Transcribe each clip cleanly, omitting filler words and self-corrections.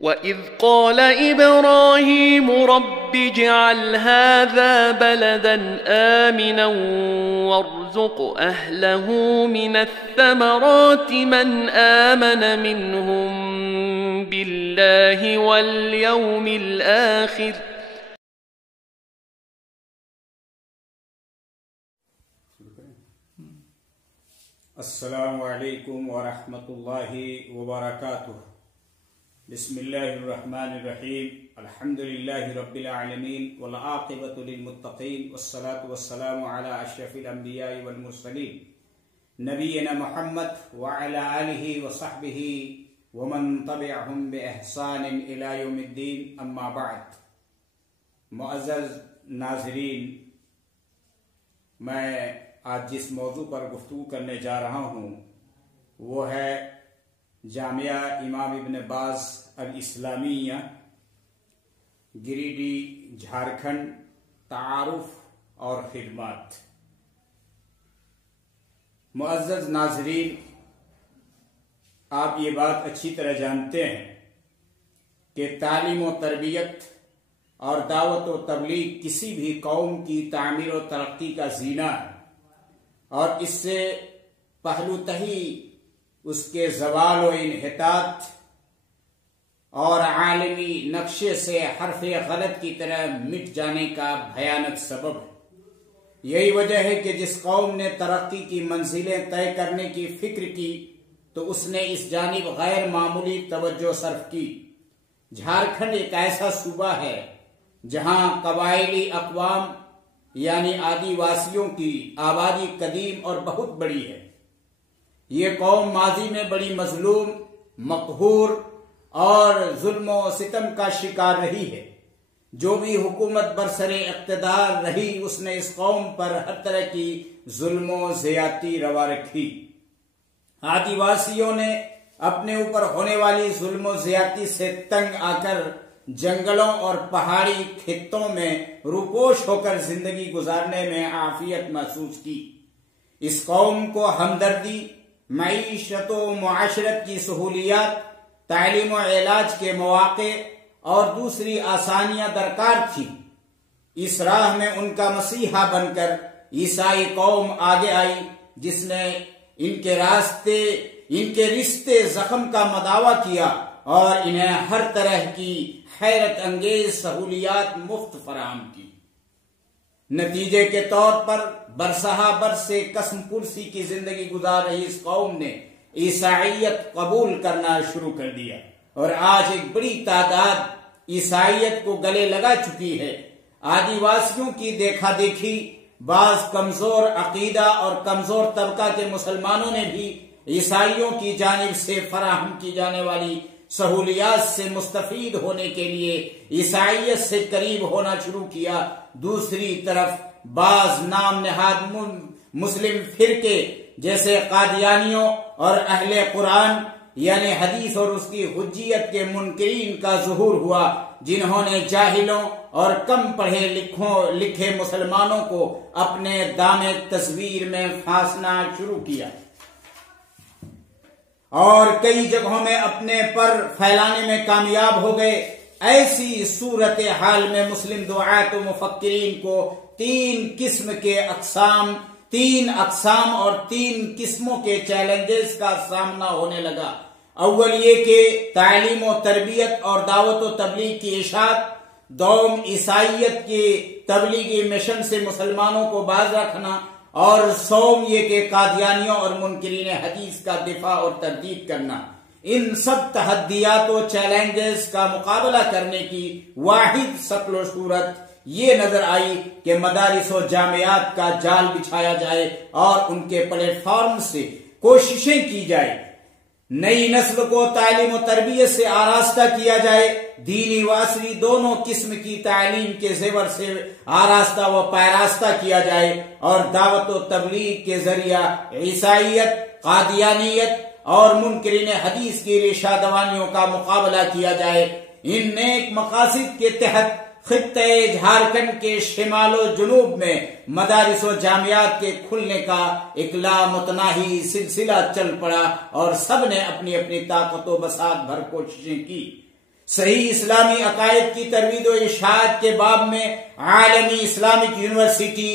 وَإِذْ قَالَ إِبْرَاهِيمُ رَبِّ اجْعَلْ هَذَا بَلَدًا آمِنًا وَارْزُقْ أَهْلَهُ مِنَ الثَّمَرَاتِ مَنْ آمَنَ مِنْهُمْ بِاللَّهِ وَالْيَوْمِ الْآخِرِ السلام علیکم ورحمۃ اللہ وبرکاتہ۔ بسم اللہ الرحمن الرحیم۔ الحمد للہ رب العالمین والعاقبۃ للمتقین والصلاة والسلام علی اشرف الانبیاء والمرسلین نبینا محمد وعلی آلہ وصحبہ ومن تبعہم بإحسان الی یوم الدین، اما بعد۔ معزز ناظرین، میں آج جس موضوع پر گفتگو کرنے جا رہا ہوں وہ ہے جامعہ امام ابن باز الاسلامیہ، گریڈی، جھارکھنڈ، تعارف اور خدمات۔ معزز ناظرین، آپ یہ بات اچھی طرح جانتے ہیں کہ تعلیم و تربیت اور دعوت و تبلیغ کسی بھی قوم کی تعمیر و ترقی کا زینہ ہے، اور اس سے پہلو تہی اس کے زوال و انحطاط اور عالمی نقشے سے حرف غلط کی طرح مٹ جانے کا بھیانک سبب ہے۔ یہی وجہ ہے کہ جس قوم نے ترقی کی منزلیں طے کرنے کی فکر کی تو اس نے اس جانب غیر معمولی توجہ صرف کی۔ جھارکھنڈ ایک ایسا صوبہ ہے جہاں قبائلی اقوام یعنی آدی واسیوں کی آبادی قدیم اور بہت بڑی ہے۔ یہ قوم ماضی میں بڑی مظلوم، مقہور اور ظلم و ستم کا شکار رہی ہے۔ جو بھی حکومت برسر اقتدار رہی اس نے اس قوم پر ہر طرح کی ظلم و زیادتی روا رکھی۔ آدی واسیوں نے اپنے اوپر ہونے والی ظلم و زیادتی سے تنگ آ کر جنگلوں اور پہاڑی خطوں میں روپوش ہو کر زندگی گزارنے میں عافیت محسوس کی۔ اس قوم کو ہمدردی، معیشت و معاشرت کی سہولیات، تعلیم و علاج کے مواقع اور دوسری آسانیاں درکار تھی۔ اس راہ میں ان کا مسیحا بن کر عیسائی قوم آگے آئی، جس نے ان کے رشتے زخم کا مداوع کیا اور انہیں ہر طرح کی حیرت انگیز سہولیات مفت فراہم کی۔ نتیجے کے طور پر برسہ برس سے قسم پرسی کی زندگی گزار رہی اس قوم نے عیسائیت قبول کرنا شروع کر دیا، اور آج ایک بڑی تعداد عیسائیت کو گلے لگا چکی ہے۔ آدی واسیوں کی دیکھا دیکھی بعض کمزور عقیدہ اور کمزور طبقہ کے مسلمانوں نے بھی عیسائیوں کی جانب سے فراہم کی جانے والی سہولیات سے مستفید ہونے کے لیے عیسائیت سے قریب ہونا شروع کیا۔ دوسری طرف بعض نام نہاد مسلم فرقے جیسے قادیانیوں اور اہل قرآن یعنی حدیث اور اس کی حجیت کے منکرین کا ظہور ہوا، جنہوں نے جاہلوں اور کم پڑھے لکھے مسلمانوں کو اپنے دام تصویر میں پھانسنا شروع کیا اور کئی جگہوں میں اپنے پر پھیلانے میں کامیاب ہو گئے۔ ایسی صورتحال میں مسلم دعات و مفکرین کو تین اقسام اور تین قسموں کے چیلنجز کا سامنا ہونے لگا۔ اول یہ کہ تعلیم و تربیت اور دعوت و تبلیغ کی اشاعت، دوم عیسائیت کے تبلیغی مشن سے مسلمانوں کو باز رکھنا، اور سوم یہ کہ قادیانیوں اور منکرین حدیث کا دفاع اور تردید کرنا۔ ان سب تحدیات و چیلنجز کا مقابلہ کرنے کی واحد شکل و صورت یہ نظر آئی کہ مدارس و جامعات کا جال بچھایا جائے اور ان کے پلیٹ فارم سے کوششیں کی جائے، نئی نسل کو تعلیم و تربیت سے آراستہ کیا جائے، دینی و عصری دونوں قسم کی تعلیم کے زیور سے آراستہ و پیراستہ کیا جائے، اور دعوت و تبلیغ کے ذریعہ عیسائیت، قادیانیت اور منکرین حدیث کی ریشہ دوانیوں کا مقابلہ کیا جائے۔ ان نیک مقاصد کے تحت خطے جھارکھنڈ کے شمال و جنوب میں مدارس و جامعات کے کھلنے کا ایک لامتناہی سلسلہ چل پڑا اور سب نے اپنی اپنی طاقت و بساط بھر کوششیں کی۔ صحیح اسلامی عقائد کی ترویج و ارشاد کے باب میں عالمی اسلامک یونیورسٹی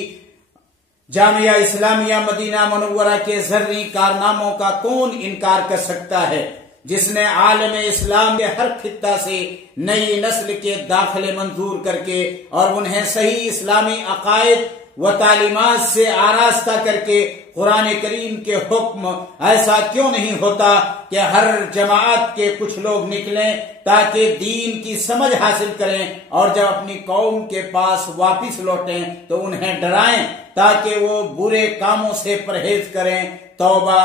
جامعہ اسلامیہ مدینہ منورہ کے زرعی کارناموں کا کون انکار کر سکتا ہے، جس نے عالم اسلام کے ہر خطہ سے نئی نسل کے داخلے منظور کر کے اور انہیں صحیح اسلامی عقائد و تعلیمات سے آراستہ کر کے قرآن کریم کے حکم ایسا کیوں نہیں ہوتا کہ ہر جماعت کے کچھ لوگ نکلیں تاکہ دین کی سمجھ حاصل کریں اور جب اپنی قوم کے پاس واپس لوٹیں تو انہیں ڈرائیں تاکہ وہ برے کاموں سے پرہیز کریں۔ توبہ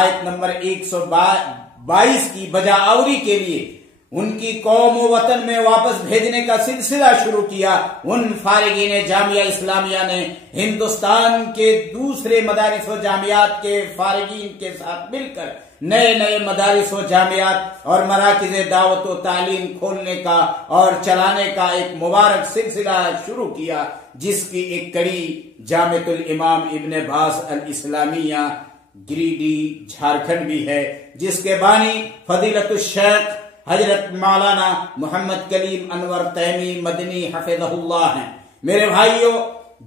آیت نمبر 122 کی بجاوری کے لیے ان کی قوم و وطن میں واپس بھیجنے کا سلسلہ شروع کیا۔ ان فارغین جامعہ اسلامیہ نے ہندوستان کے دوسرے مدارس و جامعات کے فارغین کے ساتھ مل کر نئے نئے مدارس و جامعات اور مراکز دعوت و تعلیم کھولنے کا اور چلانے کا ایک مبارک سلسلہ شروع کیا، جس کی ایک کڑی جامعۃ الامام ابن باز الاسلامیہ گریڈی جھارکھنڈ بھی ہے، جس کے بانی فضیلت الشیخ حضرت مولانا محمد کلیم انور تیمی مدنی حفظہ اللہ ہیں۔ میرے بھائیوں،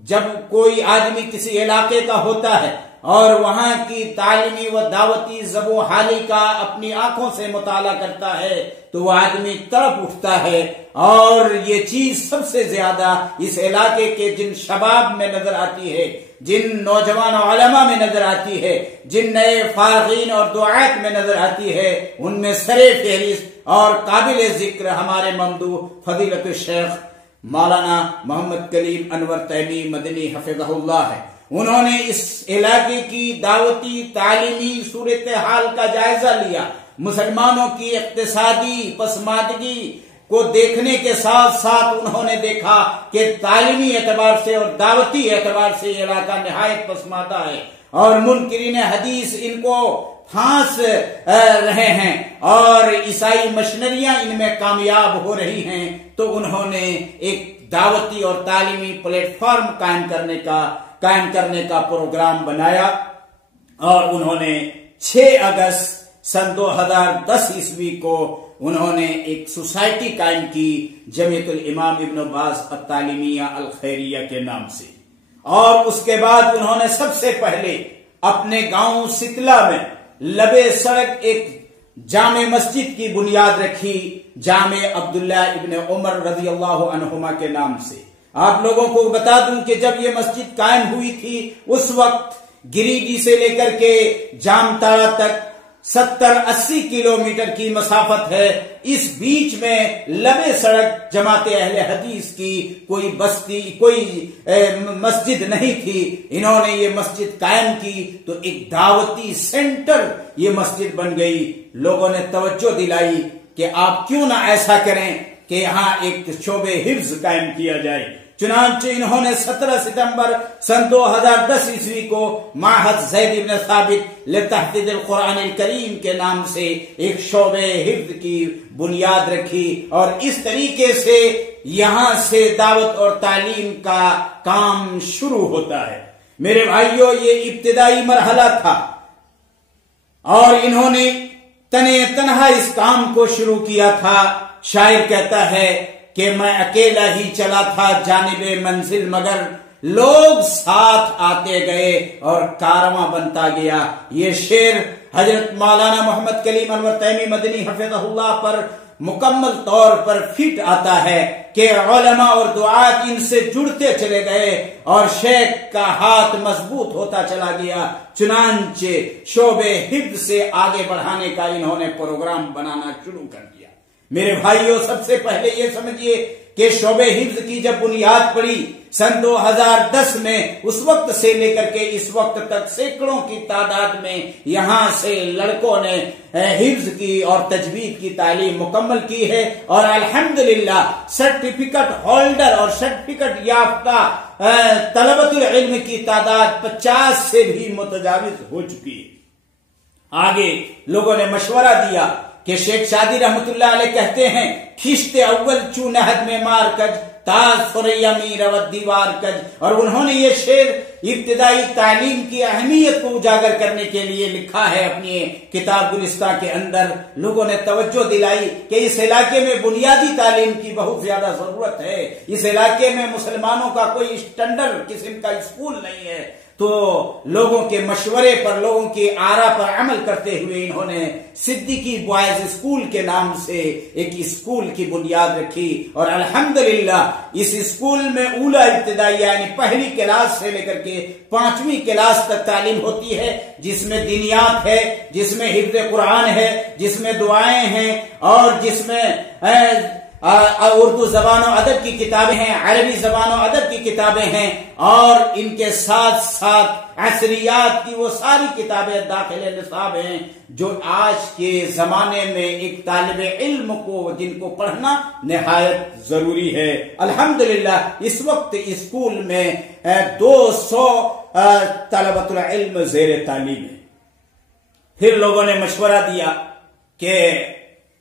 جب کوئی آدمی کسی علاقے کا ہوتا ہے اور وہاں کی تعلیمی و دعوتی زب و حالی کا اپنی آنکھوں سے مطالعہ کرتا ہے تو وہ آدمی تڑپ اٹھتا ہے، اور یہ چیز سب سے زیادہ اس علاقے کے جن شباب میں نظر آتی ہے، جن نوجوان علماء میں نظر آتی ہے، جن نئے فارغین اور دعات میں نظر آتی ہے، ان میں سر فہرست اور قابل ذکر ہمارے ممدوح فضیلت الشیخ مولانا محمد کلیم انور تیمی مدنی حفظہ اللہ ہے۔ انہوں نے اس علاقے کی دعوتی تعلیمی صورتحال کا جائزہ لیا، مسلمانوں کی اقتصادی پسماندگی کو دیکھنے کے ساتھ ساتھ انہوں نے دیکھا کہ تعلیمی اعتبار سے اور دعوتی اعتبار سے یہ علاقہ نہایت پسماندہ ہے اور منکرین حدیث ان کو پھانس رہے ہیں اور عیسائی مشنریاں ان میں کامیاب ہو رہی ہیں، تو انہوں نے ایک دعوتی اور تعلیمی پلیٹ فارم قائم کرنے کا پروگرام بنایا، اور انہوں نے 6 اگست سن 2010 عیسوی کو انہوں نے ایک سوسائٹی قائم کی جمعیت الامام ابن باز التعلیمیہ الخیریہ کے نام سے، اور اس کے بعد انہوں نے سب سے پہلے اپنے گاؤں ستلا میں لبے سڑک ایک جامع مسجد کی بنیاد رکھی، جامع عبداللہ ابن عمر رضی اللہ عنہما کے نام سے۔ آپ لوگوں کو بتا دوں کہ جب یہ مسجد قائم ہوئی تھی اس وقت گریڈی سے لے کر کے جامتارا تک 70-80 کلومیٹر کی مسافت ہے، اس بیچ میں لبے سڑک جماعت اہل حدیث کی کوئی بستی کوئی مسجد نہیں تھی۔ انہوں نے یہ مسجد قائم کی تو ایک دعوتی سینٹر یہ مسجد بن گئی۔ لوگوں نے توجہ دلائی کہ آپ کیوں نہ ایسا کریں کہ یہاں ایک شعبہ حفظ قائم کیا جائے۔ چنانچہ انہوں نے 17 ستمبر سن 2010 عیسوی کو معہد زید بن ثابت لتحفیظ القرآن الکریم کے نام سے ایک شعبہ حفظ کی بنیاد رکھی، اور اس طریقے سے یہاں سے دعوت اور تعلیم کا کام شروع ہوتا ہے۔ میرے بھائیوں، یہ ابتدائی مرحلہ تھا اور انہوں نے تنہا اس کام کو شروع کیا تھا۔ شاعر کہتا ہے کہ میں اکیلا ہی چلا تھا جانب منزل، مگر لوگ ساتھ آتے گئے اور کارواں بنتا گیا۔ یہ شعر حضرت مولانا محمد کلیم انور تیمی مدنی حفظہ اللہ پر مکمل طور پر فٹ آتا ہے کہ علماء اور دعات ان سے جڑتے چلے گئے اور شیخ کا ہاتھ مضبوط ہوتا چلا گیا۔ چنانچہ شعبہ حفظ سے آگے بڑھانے کا انہوں نے پروگرام بنانا شروع کر دیا۔ میرے بھائیوں، سب سے پہلے یہ سمجھیے کہ شعبہ حفظ کی جب بنیاد پڑی سن 2010 میں، اس وقت سے لے کر کے اس وقت تک سینکڑوں کی تعداد میں یہاں سے لڑکوں نے حفظ کی اور تجوید کی تعلیم مکمل کی ہے، اور الحمدللہ سرٹیفکیٹ ہولڈر اور سرٹیفکیٹ یافتہ طلبۃ العلم کی تعداد 50 سے بھی متجاوز ہو چکی ہے۔ آگے لوگوں نے مشورہ دیا کہ شیخ شادی رحمت اللہ علیہ کہتے ہیں، خشت اول چو نہد میں مار کج تاج فریا می روت دیوار کج، اور انہوں نے یہ شعر ابتدائی تعلیم کی اہمیت کو اجاگر کرنے کے لیے لکھا ہے اپنی کتاب گلستہ کے اندر. لوگوں نے توجہ دلائی کہ اس علاقے میں بنیادی تعلیم کی بہت زیادہ ضرورت ہے. اس علاقے میں مسلمانوں کا کوئی اسٹینڈرڈ قسم کا اسکول نہیں ہے. تو لوگوں کے مشورے پر، لوگوں کی آراء پر عمل کرتے ہوئے انہوں نے صدیقی بوائز اسکول کے نام سے ایک اسکول کی بنیاد رکھی. اور الحمدللہ اس اسکول میں اولا ابتدائی یعنی پہلی کلاس سے لے کر کے 5ویں کلاس تک تعلیم ہوتی ہے، جس میں دینیات ہے، جس میں حفظ قرآن ہے، جس میں دعائیں ہیں، اور جس میں اردو زبان و ادب کی کتابیں ہیں، عربی زبان و ادب کی کتابیں ہیں، اور ان کے ساتھ ساتھ عصریات کی وہ ساری کتابیں داخل نصاب ہیں جو آج کے زمانے میں ایک طالب علم کو جن کو پڑھنا نہایت ضروری ہے. الحمدللہ اس وقت اسکول میں 200 طلبۃ العلم زیر تعلیم ہے. پھر لوگوں نے مشورہ دیا کہ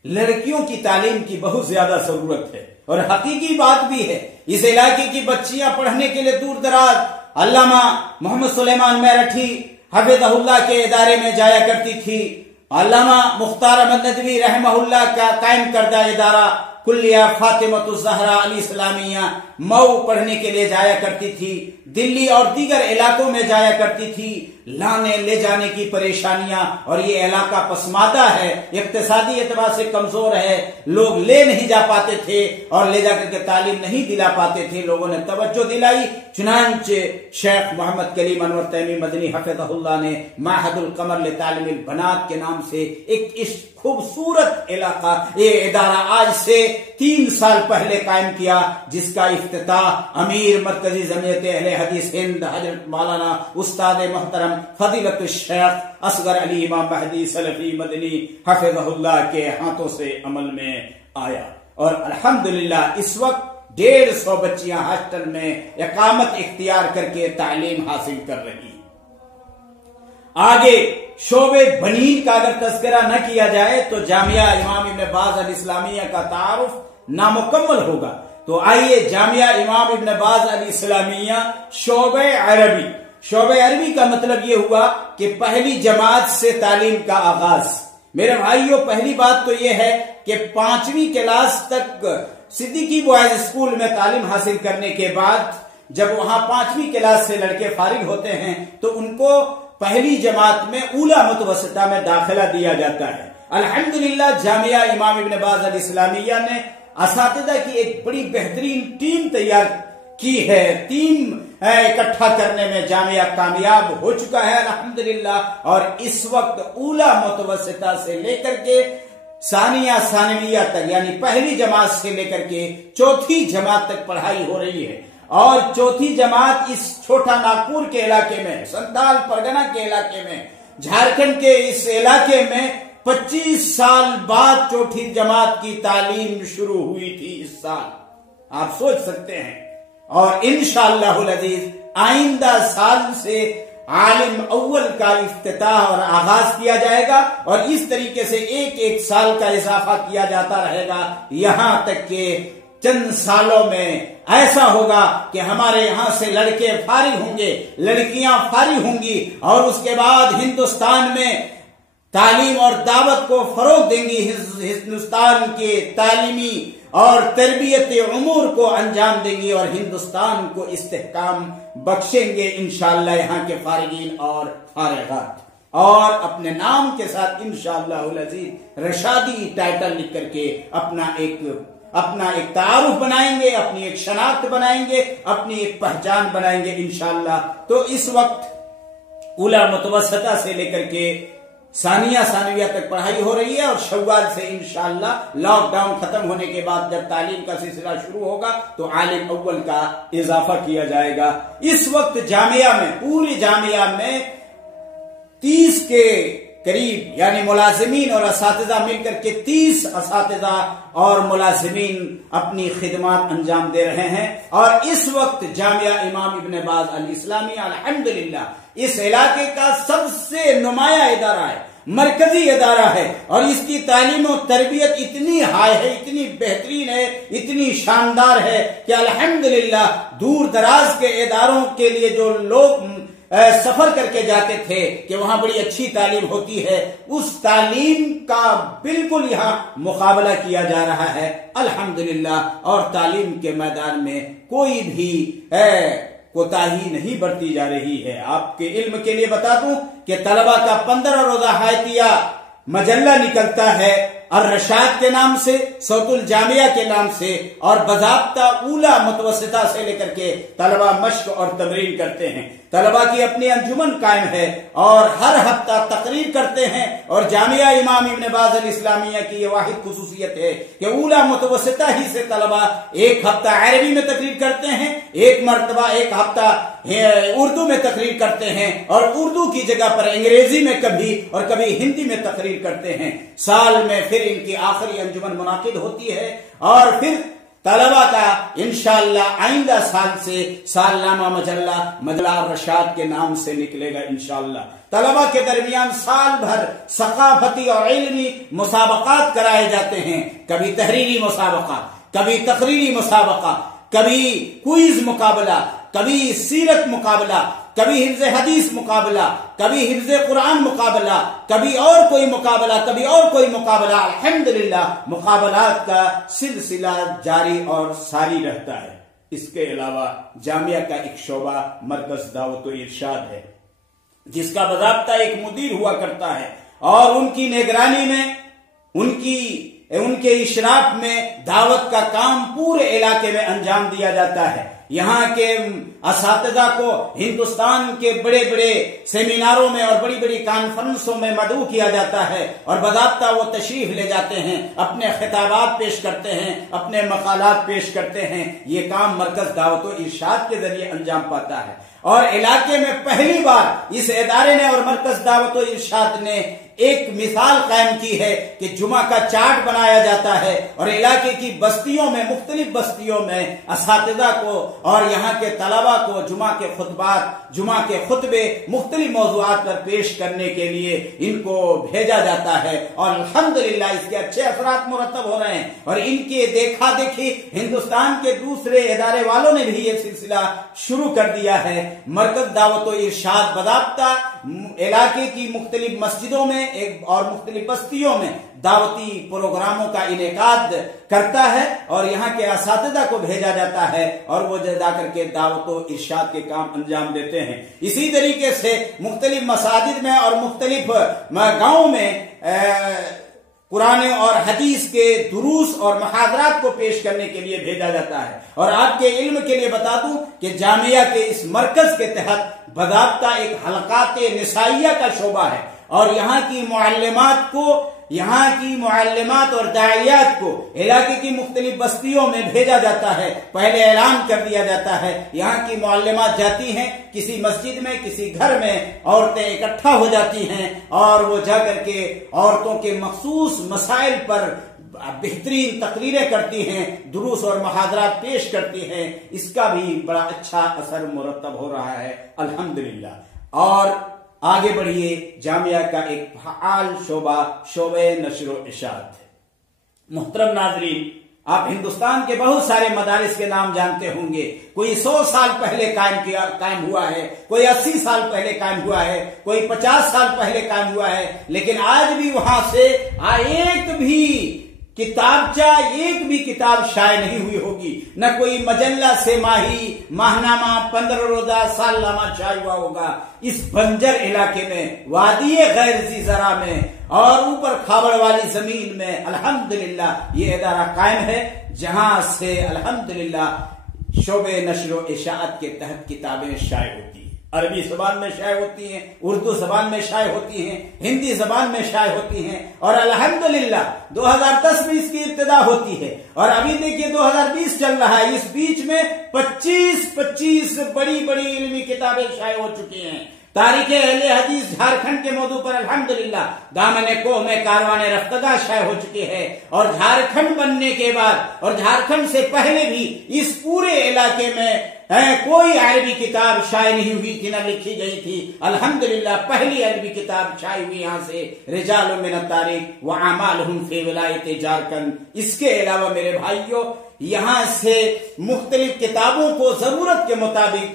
لڑکیوں کی تعلیم کی بہت زیادہ ضرورت ہے، اور حقیقی بات بھی ہے. اس علاقے کی بچیاں پڑھنے کے لیے دور دراز علامہ محمد سلیمان میرٹھی حفظہ اللہ کے ادارے میں جایا کرتی تھی. علامہ مختار احمد ندوی رحمہ اللہ کا قائم کردہ ادارہ کلیہ فاطمۃ الزہرا علی اسلامیہ مئو پڑھنے کے لیے جایا کرتی تھی. دلی اور دیگر علاقوں میں جایا کرتی تھی. لانے لے جانے کی پریشانیاں، اور یہ علاقہ پسماندہ ہے، اقتصادی اعتبار سے کمزور ہے، لوگ لے نہیں جا پاتے تھے اور لے جا کر کے تعلیم نہیں دلا پاتے تھے. لوگوں نے توجہ دلائی، چنانچہ شیخ محمد کلیم انور تیمی مدنی حفظہ اللہ نے معہد القمر لتعلیم البنات کے نام سے ایک خوبصورت علاقہ، یہ ادارہ آج سے 3 سال پہلے قائم کیا، جس کا افتتاح امیر مرکزی جمعیت اہل حدیث ہند حضرت مولانا استاد محترم فضیلت الشیخ اصغر علی امام مہدی سلفی مدنی حفظہ اللہ کے ہاتھوں سے عمل میں آیا. اور الحمدللہ اس وقت 150 بچیاں ہاسٹل میں اقامت اختیار کر کے تعلیم حاصل کر رہی. آگے شعبے بنین کا اگر تذکرہ نہ کیا جائے تو جامعہ امام ابن باز الاسلامیہ کا تعارف نامکمل ہوگا. تو آئیے جامعہ امام ابن باز الاسلامیہ شعبہ عربی. شعبہ عربی کا مطلب یہ ہوا کہ پہلی جماعت سے تعلیم کا آغاز. میرے بھائیوں، پہلی بات تو یہ ہے کہ 5ویں کلاس تک صدیقی بوائز اسکول میں تعلیم حاصل کرنے کے بعد جب وہاں 5ویں کلاس سے لڑکے فارغ ہوتے ہیں تو ان کو پہلی جماعت میں اولا متوسطہ میں داخلہ دیا جاتا ہے. الحمدللہ جامعہ امام ابن باز الاسلامیہ نے اساتذہ کی ایک بڑی بہترین ٹیم تیار کی ہے. ٹیم اکٹھا کرنے میں جامعہ کامیاب ہو چکا ہے الحمدللہ، اور اس وقت اولا متوسطہ سے لے کر کے ثانیہ ثانویہ تک یعنی پہلی جماعت سے لے کر کے 4تھی جماعت تک پڑھائی ہو رہی ہے. اور 4تھی جماعت اس چھوٹا ناگپور کے علاقے میں، سنتھال پرگنہ کے علاقے میں، جھارکھنڈ کے اس علاقے میں 25 سال بعد 4تھی جماعت کی تعلیم شروع ہوئی تھی اس سال. آپ سوچ سکتے ہیں. اور انشاءاللہ العزیز آئندہ سال سے عالم اول کا افتتاح اور آغاز کیا جائے گا، اور اس طریقے سے ایک سال کا اضافہ کیا جاتا رہے گا، یہاں تک کہ چند سالوں میں ایسا ہوگا کہ ہمارے یہاں سے لڑکے فارغ ہوں گے، لڑکیاں فارغ ہوں گی، اور اس کے بعد ہندوستان میں تعلیم اور دعوت کو فروغ دیں گی، ہندوستان کے تعلیمی اور تربیت امور کو انجام دیں گی، اور ہندوستان کو استحکام بخشیں گے انشاءاللہ یہاں کے فارغین اور فارغات. اور اپنے نام کے ساتھ انشاءاللہ العزیز رشادی ٹائٹل لکھ کر کے اپنا ایک تعارف بنائیں گے، اپنی ایک شناخت بنائیں گے، اپنی ایک پہچان بنائیں گے انشاءاللہ. تو اس وقت اولا متوسطہ سے لے کر کے ثانیہ ثانویہ تک پڑھائی ہو رہی ہے، اور شوال سے انشاءاللہ لاک ڈاؤن ختم ہونے کے بعد جب تعلیم کا سلسلہ شروع ہوگا تو عالم اول کا اضافہ کیا جائے گا. اس وقت جامعہ میں، پوری جامعہ میں 30 کے قریب یعنی ملازمین اور اساتذہ مل کر کے 30 اساتذہ اور ملازمین اپنی خدمات انجام دے رہے ہیں. اور اس وقت جامعہ امام ابن باز الاسلامیہ الحمدللہ اس علاقے کا سب سے نمایاں ادارہ ہے. مرکزی ادارہ ہے اور اس کی تعلیم و تربیت اتنی ہائی ہے، اتنی بہترین ہے، اتنی شاندار ہے کہ الحمدللہ دور دراز کے اداروں کے لیے جو لوگ سفر کر کے جاتے تھے کہ وہاں بڑی اچھی تعلیم ہوتی ہے، اس تعلیم کا بالکل یہاں مقابلہ کیا جا رہا ہے الحمدللہ، اور تعلیم کے میدان میں کوئی بھی کوتاہی نہیں برتی جا رہی ہے۔ آپ کے علم کے لیے بتا دوں کہ طلبہ کا 15 روزہ حیاتیہ مجلہ نکلتا ہے الرشاد کے نام سے، صوت الجامعہ کے نام سے، اور باضابطہ اولا متوسطہ سے لے کر کے طلبہ مشق اور تمرین کرتے ہیں۔ طلبہ کی اپنی انجمن قائم ہے اور ہر ہفتہ تقریر کرتے ہیں، اور جامعہ امام ابن باز الاسلامیہ کی یہ واحد خصوصیت ہے کہ اولا متوسطہ ہی سے طلبہ ایک ہفتہ عربی میں تقریر کرتے ہیں، ایک مرتبہ ایک ہفتہ اردو میں تقریر کرتے ہیں، اور اردو کی جگہ پر انگریزی میں کبھی اور کبھی ہندی میں تقریر کرتے ہیں۔ سال میں پھر ان کی آخری انجمن منعقد ہوتی ہے، اور پھر طلبہ کا انشاءاللہ آئندہ سال سے سالنامہ مجلہ الرشاد کے نام سے نکلے گا انشاءاللہ۔ طلبہ کے درمیان سال بھر ثقافتی اور علمی مسابقات کرائے جاتے ہیں، کبھی تحریری مسابقہ، کبھی تقریری مسابقہ، کبھی کوئز مقابلہ، کبھی سیرت مقابلہ، کبھی حفظ حدیث مقابلہ، کبھی حفظ قرآن مقابلہ، کبھی اور کوئی مقابلہ، کبھی اور کوئی مقابلہ۔ الحمدللہ مقابلات کا سلسلہ جاری اور ساری رہتا ہے۔ اس کے علاوہ جامعہ کا ایک شعبہ مرکز دعوت و ارشاد ہے، جس کا باضابطہ ایک مدیر ہوا کرتا ہے، اور ان کی نگرانی میں، ان کے اشراف میں دعوت کا کام پورے علاقے میں انجام دیا جاتا ہے۔ یہاں کے اساتذہ کو ہندوستان کے بڑے بڑے سیمیناروں میں اور بڑی بڑی کانفرنسوں میں مدعو کیا جاتا ہے، اور باضابطہ وہ تشریف لے جاتے ہیں، اپنے خطابات پیش کرتے ہیں، اپنے مقالات پیش کرتے ہیں۔ یہ کام مرکز دعوت و ارشاد کے ذریعے انجام پاتا ہے، اور علاقے میں پہلی بار اس ادارے نے اور مرکز دعوت و ارشاد نے ایک مثال قائم کی ہے کہ جمعہ کا چارٹ بنایا جاتا ہے، اور علاقے کی بستیوں میں، مختلف بستیوں میں اساتذہ کو اور یہاں کے طلبہ کو جمعہ کے خطبات، جمعہ کے خطبے مختلف موضوعات پر پیش کرنے کے لیے ان کو بھیجا جاتا ہے، اور الحمدللہ اس کے اچھے اثرات مرتب ہو رہے ہیں، اور ان کے دیکھا دیکھی ہندوستان کے دوسرے ادارے والوں نے بھی یہ سلسلہ شروع کر دیا ہے۔ مرکز دعوت و ارشاد باضابطہ علاقے کی مختلف مسجدوں میں اور مختلف بستیوں میں دعوتی پروگراموں کا انعقاد کرتا ہے، اور یہاں کے اساتذہ کو بھیجا جاتا ہے، اور وہ جا کر کے دعوت و ارشاد کے کام انجام دیتے ہیں۔ اسی طریقے سے مختلف مساجد میں اور مختلف گاؤں میں قرآن اور حدیث کے دروس اور محاضرات کو پیش کرنے کے لیے بھیجا جاتا ہے۔ اور آپ کے علم کے لیے بتا دوں کہ جامعہ کے اس مرکز کے تحت باضابطہ ایک حلقات نسائیہ کا شعبہ ہے، اور یہاں کی معلمات اور داعیات کو علاقے کی مختلف بستیوں میں بھیجا جاتا ہے۔ پہلے اعلان کر دیا جاتا ہے، یہاں کی معلمات جاتی ہیں کسی مسجد میں، کسی گھر میں، عورتیں اکٹھا ہو جاتی ہیں، اور وہ جا کر کے عورتوں کے مخصوص مسائل پر بہترین تقریریں کرتی ہیں، دروس اور محاضرات پیش کرتی ہیں۔ اس کا بھی بڑا اچھا اثر مرتب ہو رہا ہے الحمدللہ۔ اور آگے بڑھیے، جامعہ کا ایک فعال شعبہ نشر و اشاعت ہے۔ محترم ناظرین، آپ ہندوستان کے بہت سارے مدارس کے نام جانتے ہوں گے، کوئی 100 سال پہلے قائم ہوا ہے، کوئی 80 سال پہلے قائم ہوا ہے، کوئی 50 سال پہلے قائم ہوا ہے، لیکن آج بھی وہاں سے ایک بھی کتاب شائع نہیں ہوئی ہوگی، نہ کوئی مجلہ سے ماہنامہ، 15 روزہ، سالنامہ شائع ہوا ہوگا۔ اس بنجر علاقے میں، وادی غیر ذی زرع میں اور اوپر کھاوڑ والی زمین میں الحمدللہ یہ ادارہ قائم ہے، جہاں سے الحمدللہ شعبہ نشر و اشاعت کے تحت کتابیں شائع ہوتی ہیں۔ عربی زبان میں شائع ہوتی ہیں، اردو زبان میں شائع ہوتی ہیں، ہندی زبان میں شائع ہوتی ہیں، اور الحمدللہ 2010 میں اس کی ابتدا ہوتی ہے، اور ابھی دیکھیے 2020 چل رہا ہے۔ اس بیچ میں 25 بڑی علمی کتابیں شائع ہو چکی ہیں۔ تاریخ اہل حدیث جھارکھنڈ کے موضوع پر الحمدللہ دامن کوہ میں کاروان رفتگاہ شائع ہو چکی ہے، اور جھارکھنڈ بننے کے بعد اور جھارکھنڈ سے پہلے بھی اس پورے علاقے میں کوئی عربی کتاب شائع نہیں ہوئی تھی، نہ لکھی گئی تھی۔ الحمدللہ پہلی عربی کتاب شائع ہوئی یہاں سے، رجال من التاریخ واعمالهم فی ولایت جھارکھنڈ۔ اس کے علاوہ میرے بھائیوں یہاں سے مختلف کتابوں کو ضرورت کے مطابق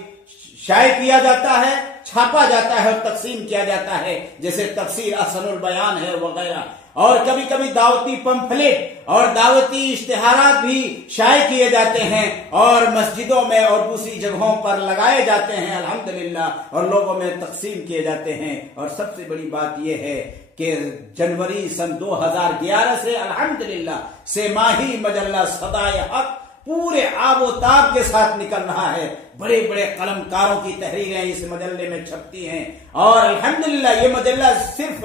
شائع کیا جاتا ہے، چھاپا جاتا ہے اور تقسیم کیا جاتا ہے، جیسے تفسیر احسن البیان ہے وغیرہ، اور کبھی کبھی دعوتی پمفلٹ اور دعوتی اشتہارات بھی شائع کیے جاتے ہیں اور مسجدوں میں اور دوسری جگہوں پر لگائے جاتے ہیں الحمدللہ، اور لوگوں میں تقسیم کیے جاتے ہیں۔ اور سب سے بڑی بات یہ ہے کہ جنوری سن 2011 سے الحمدللہ سے ماہی مجلہ صدائے حق پورے آب و تاب کے ساتھ نکل رہا ہے۔ بڑے بڑے قلم کاروں کی تحریریں اس مجلے میں چھپتی ہیں، اور الحمدللہ یہ مجلہ صرف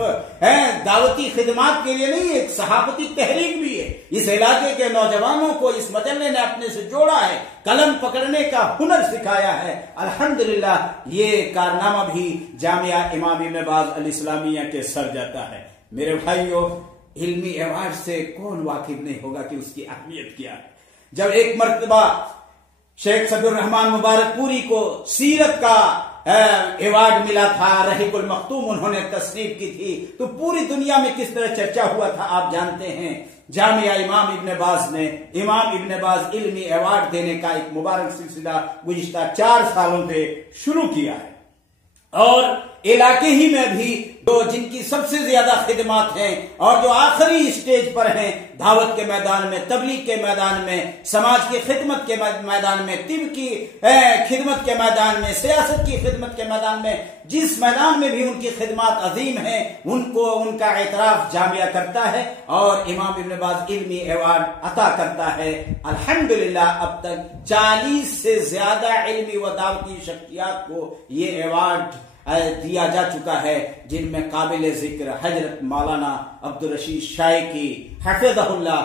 دعوتی خدمات کے لیے نہیں، ایک صحافتی تحریک بھی ہے۔ اس علاقے کے نوجوانوں کو اس مجلے نے اپنے سے جوڑا ہے، قلم پکڑنے کا ہنر سکھایا ہے۔ الحمدللہ یہ کارنامہ بھی جامعہ امام ابن باز الاسلامیہ کے سر جاتا ہے۔ میرے بھائیوں علمی ایوارڈ سے کون واقف نہیں ہوگا کہ اس کی اہمیت کیا ہے۔ جب ایک مرتبہ شیخ صدر الرحمان مبارک پوری کو سیرت کا ایوارڈ ملا تھا، رحیق المختوم انہوں نے تصنیف کی تھی، تو پوری دنیا میں کس طرح چرچا ہوا تھا آپ جانتے ہیں۔ جامعہ امام ابن باز نے امام ابن باز علمی ایوارڈ دینے کا ایک مبارک سلسلہ گزشتہ 4 سالوں سے شروع کیا ہے، اور علاقے ہی میں بھی جن کی سب سے زیادہ خدمات ہیں اور جو آخری سٹیج پر ہیں، دعوت کے میدان میں، تبلیغ کے میدان میں، سماج کی خدمت کے میدان میں، طب کی خدمت کے میدان میں، سیاست کی خدمت کے میدان میں، جس میدان میں بھی ان کی خدمات عظیم ہیں، ان کو ان کا اعتراف جامعہ کرتا ہے اور امام ابن باز علمی ایوارڈ عطا کرتا ہے۔ الحمدللہ اب تک 40 سے زیادہ علمی و دعوتی شخصیات کو یہ ایوارڈ دیا جا چکا ہے، جن میں قابل ذکر حضرت مولانا عبدالرشید شائقی حفظہ اللہ،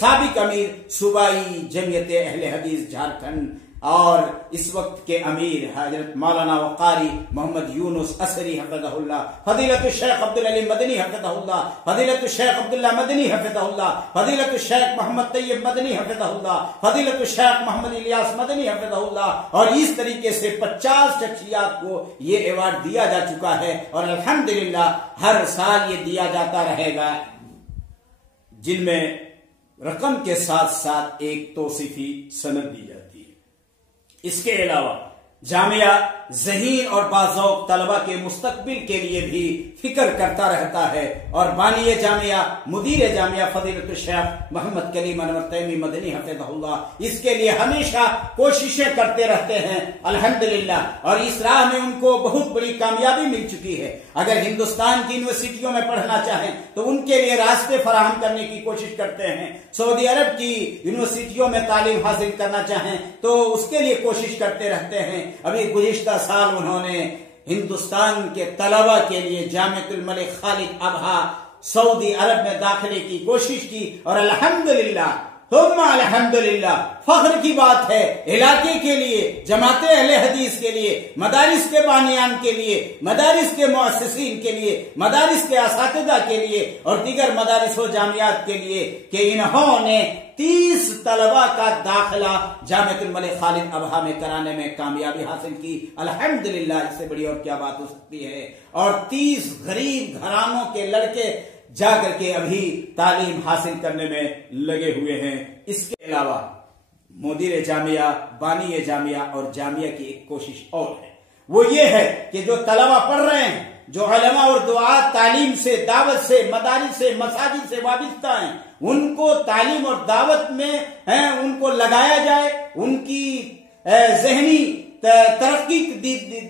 سابق امیر صوبائی جمعیت اہل حدیث جھارکھنڈ، اور اس وقت کے امیر حضرت مولانا وقاری محمد یونس اثری حفظہ اللہ، فضیلت الشیخ عبدالعلی مدنی حفظہ اللہ، فضیلت الشیخ عبداللہ مدنی حفظہ اللہ، فضیلت الشیخ محمد طیب مدنی حفظہ اللہ، فضیلت الشیخ محمد الیاس مدنی حفظہ اللہ، اور اس طریقے سے 50 شخصیات کو یہ ایوارڈ دیا جا چکا ہے، اور الحمدللہ ہر سال یہ دیا جاتا رہے گا، جن میں رقم کے ساتھ ساتھ ایک توصیفی سند دی جاتی ہے۔ اس کے علاوہ جامعہ ذہین اور باذوق طلبہ کے مستقبل کے لیے بھی فکر کرتا رہتا ہے، اور بانی جامعہ مدیر جامعہ فضیلت الشیخ محمد کلیم انور تیمی مدنی حفظہ اللہ اس کے لیے ہمیشہ کوششیں کرتے رہتے ہیں الحمدللہ، اور اس راہ میں ان کو بہت بڑی کامیابی مل چکی ہے۔ اگر ہندوستان کی یونیورسٹیوں میں پڑھنا چاہیں تو ان کے لیے راستے فراہم کرنے کی کوشش کرتے ہیں، سعودی عرب کی یونیورسٹیوں میں تعلیم حاصل کرنا چاہیں تو اس کے لیے کوشش کرتے رہتے ہیں۔ ابھی گزشتہ سال انہوں نے ہندوستان کے طلبہ کے لیے جامعۃ الملک خالد ابہا سعودی عرب میں داخلے کی کوشش کی، اور الحمدللہ ثم الحمدللہ فخر کی بات ہے علاقے کے لیے، جماعت اہل حدیث کے لیے، مدارس کے بانیان کے لیے، مدارس کے مؤسسین کے لیے، مدارس کے اساتذہ کے لیے اور دیگر مدارس و جامعات کے لیے کہ انہوں نے 30 طلبہ کا داخلہ جامعۃ الملک خالد ابہا میں کرانے میں کامیابی حاصل کی۔ الحمدللہ اس سے بڑی اور کیا بات ہو سکتی ہے، اور 30 غریب گھرانوں کے لڑکے جا کر کے ابھی تعلیم حاصل کرنے میں لگے ہوئے ہیں۔ اس کے علاوہ مدیر جامعہ، بانی جامعہ اور جامعہ کی ایک کوشش اور ہے، وہ یہ ہے کہ جو طلبہ پڑھ رہے ہیں، جو علماء اور دعات تعلیم سے، دعوت سے، مدارس سے، مساجد سے وابستہ ہیں، ان کو تعلیم اور دعوت میں ان کو لگایا جائے، ان کی ذہنی ترقی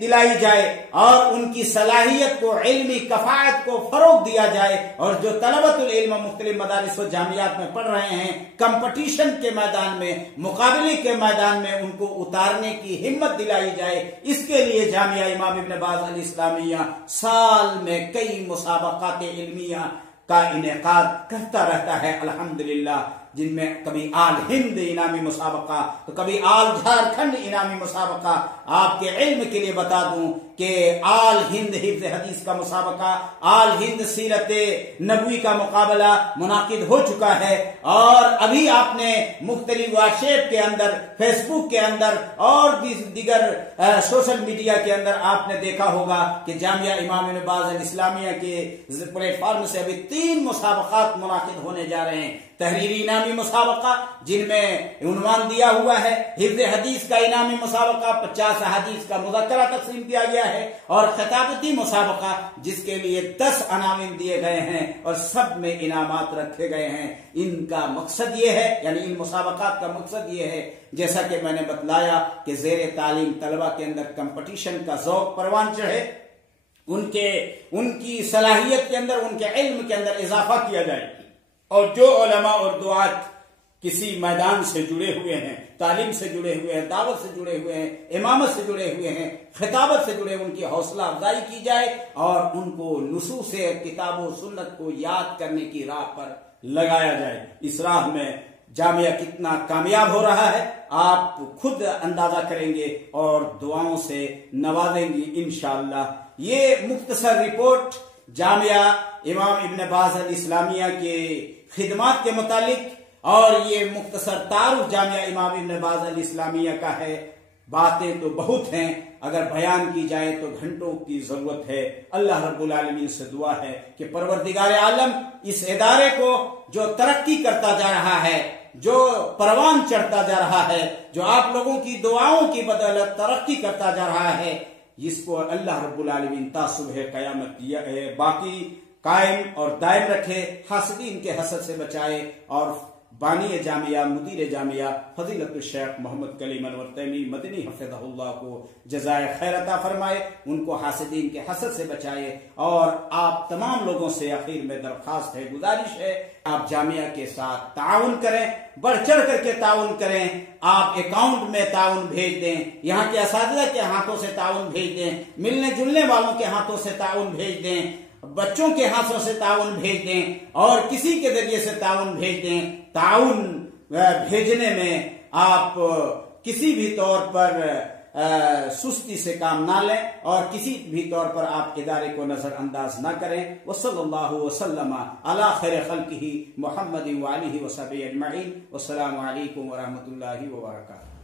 دلائی جائے اور ان کی صلاحیت کو، علمی کفاءت کو فروغ دیا جائے، اور جو طلبۃ العلم مختلف مدارس و جامعات میں پڑھ رہے ہیں، کمپٹیشن کے میدان میں، مقابلے کے میدان میں ان کو اتارنے کی ہمت دلائی جائے۔ اس کے لیے جامعہ امام ابن باز الاسلامیہ سال میں کئی مسابقات علمیہ کا انعقاد کرتا رہتا ہے الحمدللہ، جن میں کبھی آل ہند انعامی مسابقہ تو کبھی آل جھارکھنڈ انعامی مسابقہ۔ آپ کے علم کے لیے بتا دوں کہ آل ہند حفظ حدیث کا مسابقہ، آل ہند سیرت نبوی کا مقابلہ منعقد ہو چکا ہے، اور ابھی آپ نے مختلف واٹس ایپ کے اندر، فیس بک کے اندر اور دیگر سوشل میڈیا کے اندر آپ نے دیکھا ہوگا کہ جامعہ امام ابن باز الاسلامیہ کے پلیٹ فارم سے ابھی 3 مسابقات منعقد ہونے جا رہے ہیں۔ تحریری انعامی مسابقہ جن میں عنوان دیا ہوا ہے حفظ حدیث کا انعامی مسابقہ، 50 احادیث کا مذکرہ تقسیم کیا گیا ہے، اور خطابتی مسابقہ جس کے لیے 10 عناوین دیے گئے ہیں اور سب میں انعامات رکھے گئے ہیں۔ ان کا مقصد یہ ہے، یعنی ان مسابقات کا مقصد یہ ہے، جیسا کہ میں نے بتلایا کہ زیر تعلیم طلبہ کے اندر کمپٹیشن کا ذوق پروان چڑھے، ان کی صلاحیت کے اندر، ان کے علم کے اندر اضافہ کیا جائے، اور جو علماء اور دعات کسی میدان سے جڑے ہوئے ہیں، تعلیم سے جڑے ہوئے ہیں، دعوت سے جڑے ہوئے ہیں، امامت سے جڑے ہوئے ہیں، خطابت سے جڑے، ان کی حوصلہ افزائی کی جائے اور ان کو نصوص کتاب و سنت کو یاد کرنے کی راہ پر لگایا جائے۔ اس راہ میں جامعہ کتنا کامیاب ہو رہا ہے آپ خود اندازہ کریں گے اور دعاؤں سے نوازیں گے انشاءاللہ۔ یہ مختصر رپورٹ جامعہ امام ابن باز الاسلامیہ کے خدمات کے متعلق اور یہ مختصر تعارف جامعہ امام ابن باز الاسلامیہ کا ہے۔ باتیں تو بہت ہیں، اگر بیان کی جائے تو گھنٹوں کی ضرورت ہے۔ اللہ رب العالمین سے دعا ہے کہ پروردگار عالم اس ادارے کو جو ترقی کرتا جا رہا ہے، جو پروان چڑھتا جا رہا ہے، جو آپ لوگوں کی دعاؤں کی بدولت ترقی کرتا جا رہا ہے، اس کو اللہ رب العالمین تا صبح قیامت باقی قائم اور دائم رکھے، حاسدین کے حسد سے بچائے، اور بانی جامعہ مدیر جامعہ فضیلت الشیخ محمد کلیم انور تیمی مدنی حفظہ اللہ کو جزائے خیر عطا فرمائے، ان کو حاسدین کے حسد سے بچائے۔ اور آپ تمام لوگوں سے اخیر میں درخواست ہے، گزارش ہے، آپ جامعہ کے ساتھ تعاون کریں، بڑھ چڑھ کر کے تعاون کریں۔ آپ اکاؤنٹ میں تعاون بھیج دیں، یہاں کے اساتذہ کے ہاتھوں سے تعاون بھیج دیں، ملنے جلنے والوں کے ہاتھوں سے تعاون بھیج دیں، بچوں کے ہاتھوں سے تعاون بھیج دیں، اور کسی کے ذریعے سے تعاون بھیج دیں۔ تعاون بھیجنے میں آپ کسی بھی طور پر سستی سے کام نہ لیں اور کسی بھی طور پر آپ ادارے کو نظر انداز نہ کریں۔ وصلی اللہ وسلم علی خیر خلقہ محمد وآلہ وصحبہ اجمعین۔ والسلام علیکم ورحمۃ اللہ وبرکاتہ۔